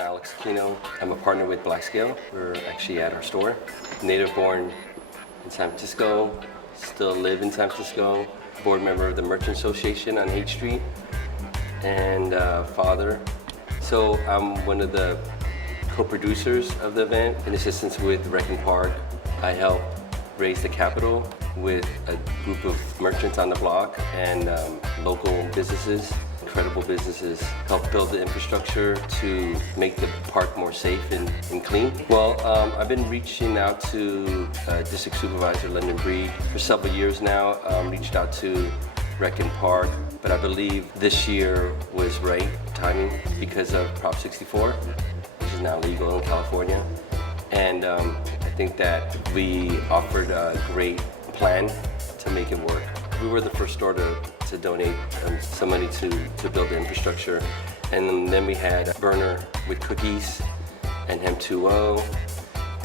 Alex Aquino. I'm a partner with Black Scale. We're actually at our store. Native born in San Francisco, still live in San Francisco. Board member of the Merchant Association on 8th Street, and father. So I'm one of the co-producers of the event in assistance with Rec and Park. I help raise the capital with a group of merchants on the block and local businesses, incredible businesses, help build the infrastructure to make the park more safe and clean. Well, I've been reaching out to District Supervisor London Breed for several years now, reached out to Rec and Park, but I believe this year was right timing because of Prop 64, which is now legal in California. And I think that we offered a great plan to make it work. We were the first store to donate some money to build the infrastructure. And then we had a burner with cookies and Hemp 2.0.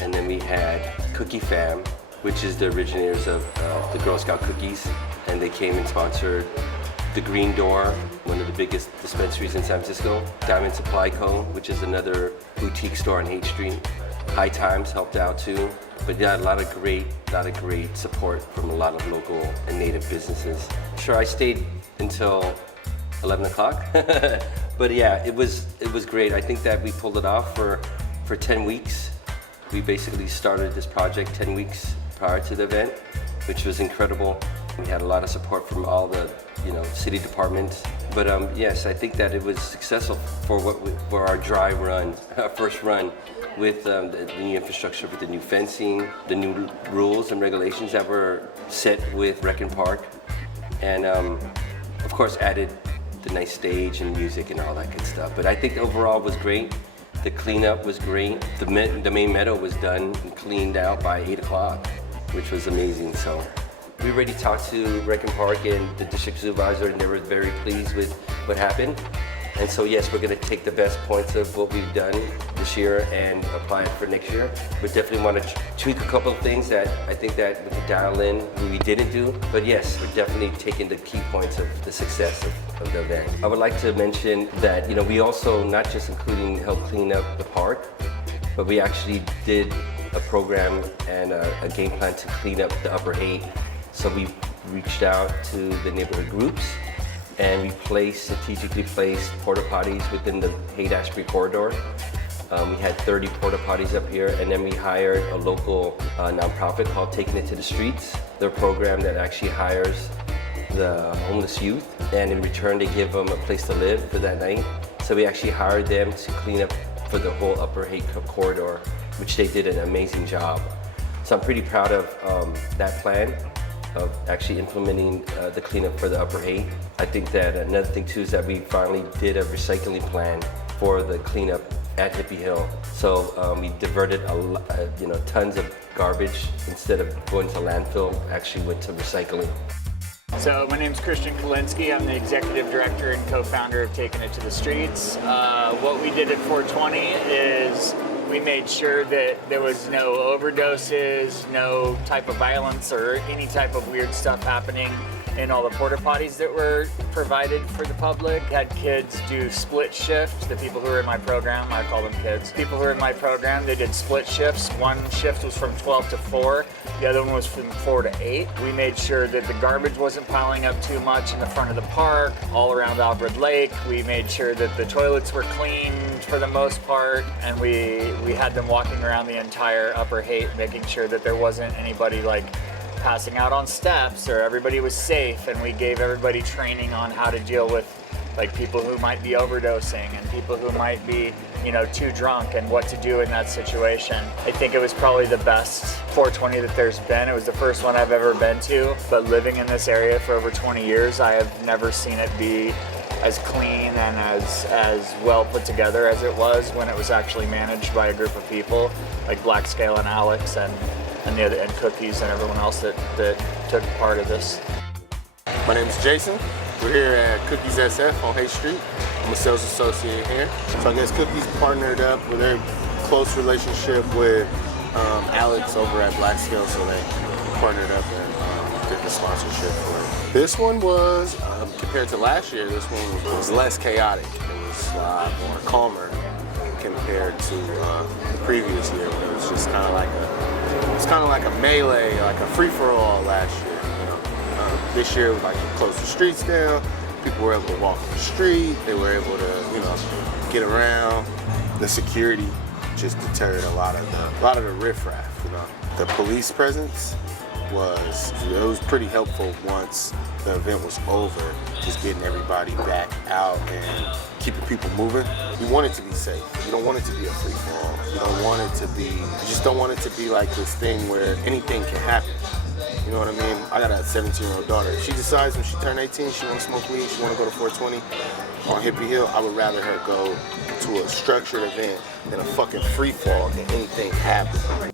And then we had Cookie Fam, which is the originators of the Girl Scout cookies. And they came and sponsored the Green Door, one of the biggest dispensaries in San Francisco. Diamond Supply Co., which is another boutique store on 8th Street. High Times helped out too. But yeah, a lot of great support from a lot of local and native businesses. Sure, I stayed until 11 o'clock. But yeah, it was great. I think that we pulled it off for 10 weeks. We basically started this project 10 weeks prior to the event, which was incredible. We had a lot of support from all the city departments. But yes, I think that it was successful for our dry run, our first run, with the new infrastructure, with the new fencing, the new rules and regulations that were set with Rec and Park, and of course added the nice stage and music and all that good stuff. But I think overall it was great. The cleanup was great. The main meadow was done and cleaned out by 8 o'clock, which was amazing. So we already talked to Rec and Park and the district supervisor, and they were very pleased with what happened. And so yes, we're going to take the best points of what we've done this year and apply it for next year. We definitely want to tweak a couple of things that I think that we could dial in what we didn't do. But yes, we're definitely taking the key points of the success of the event. I would like to mention that we also not just help clean up the park, but we actually did a program and a game plan to clean up the Upper Haight. So we reached out to the neighborhood groups, and we strategically placed porta potties within the Haight-Ashbury corridor. We had 30 porta potties up here, and then we hired a local nonprofit called Taking It to the Streets. They're a program that actually hires the homeless youth, and in return they give them a place to live for that night. So we actually hired them to clean up for the whole Upper Haight corridor, which they did an amazing job. So I'm pretty proud of that plan, of actually implementing the cleanup for the Upper Haight. I think that another thing too is that we finally did a recycling plan for the cleanup at Hippie Hill. So we diverted tons of garbage. Instead of going to landfill, actually went to recycling. So my name's Christian Kalinsky. I'm the executive director and co-founder of Taking It to the Streets. What we did at 420 is we made sure that there was no overdoses, no type of violence or any type of weird stuff happening in all the porta potties that were provided for the public. Had kids do split shift. The people who were in my program, I call them kids. People who were in my program, they did split shifts. One shift was from 12 to 4. The other one was from 4 to 8. We made sure that the garbage wasn't piling up too much in the front of the park, all around Alfred Lake. We made sure that the toilets were cleaned for the most part, and we had them walking around the entire Upper Haight, making sure that there wasn't anybody passing out on steps, or everybody was safe, and we gave everybody training on how to deal with people who might be overdosing and people who might be too drunk and what to do in that situation. I think it was probably the best 420 that there's been. It was the first one I've ever been to, but living in this area for over 20 years, I have never seen it be as clean and as well put together as it was when it was actually managed by a group of people like Black Scale and Alex and Cookies and everyone else that took part of this. My name is Jason. We're here at Cookies SF on Haight Street. I'm a sales associate here. So I guess Cookies partnered up with a very close relationship with Alex over at Black Scale, so they partnered up and did the sponsorship for it. This one was, compared to last year, this one was less chaotic. It was a lot more calmer. compared to the previous year, when it was just kind of like a melee, like a free-for-all last year. You know, this year was like you closed the streets down. People were able to walk the street. They were able to, get around. The security just deterred a lot of the riffraff. You know, the police presence was pretty helpful once the event was over, just getting everybody back out and keeping people moving. You want it to be safe. You don't want it to be a free for all. You don't want it to be, you just don't want it to be like this thing where anything can happen. You know what I mean? I got a 17-year-old daughter. If she decides when she turns 18, she wants to smoke weed, she want to go to 420 on Hippie Hill, I would rather her go to a structured event than a fucking free fall than anything happen.